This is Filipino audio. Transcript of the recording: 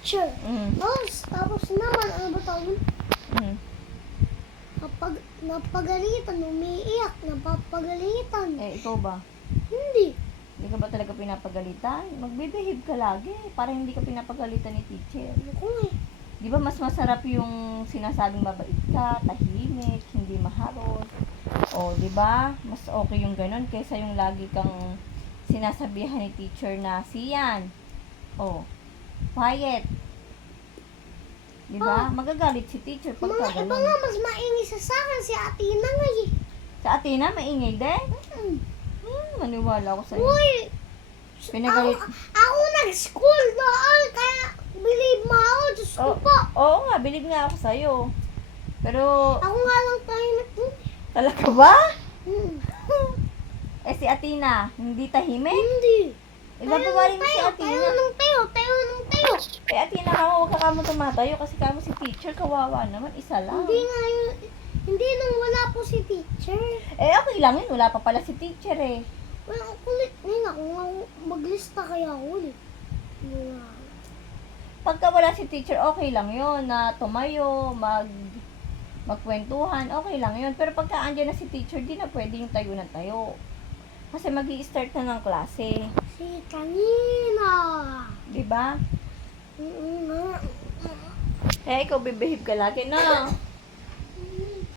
teacher. Tapos naman, ano ba tawag? Kapag napagalitan, umiiyak, napapagalitan. Eh, ikaw ba? Hindi. Hindi ka ba talaga pinapagalitan? Magbe-behave ka lagi. Para hindi ka pinapagalitan ni teacher. Ako eh. Di ba mas masarap yung sinasabing mabait ka, tahimik, hindi maharot. O, di ba? Mas okay yung ganun kaysa yung lagi kang sinasabihan ni teacher na siyan. O, quiet. Di ba? Magagalit si teacher pagka Mga iba ganun. nga, mas maingay sa akin si Atina nga eh. Sa Athena, maingay din? Maniwala ako sa'yo. Uy! Pinagalit. Ako nag-school doon, kaya believe mo ako, Diyos ko po. Oo nga, bilib nga ako sa'yo. Pero, Ako nga lang tahimik dun. talaga ba? Hmm. Eh, si Athena, hindi tahimik? Hindi. Ibabawarin mo si Tayo Athena. ng tayo. Eh, Athena, huwag ka kamo tumatayo kasi kamo si teacher, kawawa naman, isa lang. Hindi nga yun, hindi nung wala po si teacher. Eh, okay lang yun, wala pa pala si teacher eh. Well, ang kulit. Ngayon ako nga maglista kaya ako ulit. Pagka wala si teacher, okay lang yun, na tumayo, magkwentuhan, okay lang yun. Pero pagka andyan na si teacher, di na pwede yung tayo na tayo. Kasi magi-start na ng klase. Si kanina. Di ba? Mm-mm. Kaya ikaw, behave ka lagi na.